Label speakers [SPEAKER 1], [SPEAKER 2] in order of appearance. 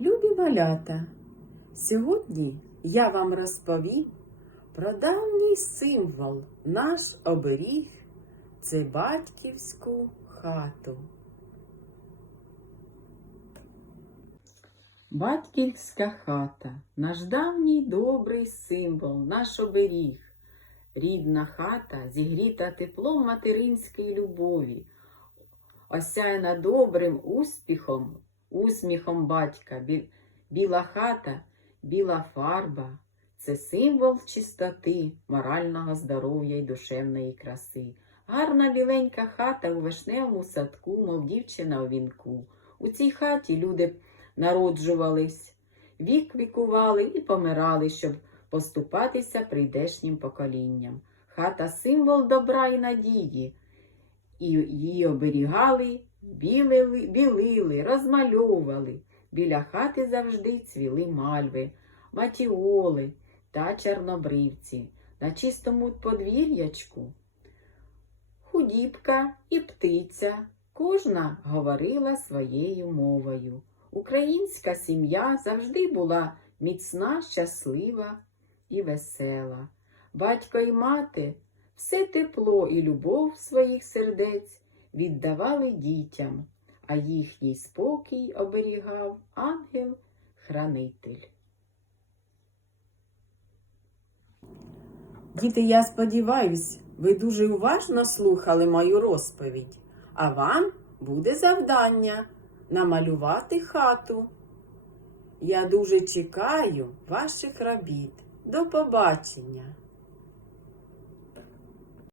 [SPEAKER 1] Любі малята, сьогодні я вам розповім про давній символ, наш оберіг це батьківську хату. Батьківська хата наш давній добрий символ, наш оберіг. Рідна хата зігріта теплом материнської любові, осяяна добрим успіхом, усміхом батька. Біла хата, біла фарба це символ чистоти, морального здоров'я і душевної краси. Гарна біленька хата у вишневому садку, мов дівчина у вінку. У цій хаті люди народжувались, вік вікували і помирали, щоб поступатися прийдешнім поколінням. Хата символ добра і надії, і її оберігали, білили, білили, розмальовували. Біля хати завжди цвіли мальви, матіоли та чорнобривці. На чистому подвір'ячку худібка і птиця, кожна говорила своєю мовою. Українська сім'я завжди була міцна, щаслива і весела. Батько і мати все тепло і любов своїх сердець віддавали дітям, а їхній спокій оберігав ангел-хранитель. Діти, я сподіваюсь, ви дуже уважно слухали мою розповідь, а вам буде завдання намалювати хату. Я дуже чекаю ваших робіт. До побачення!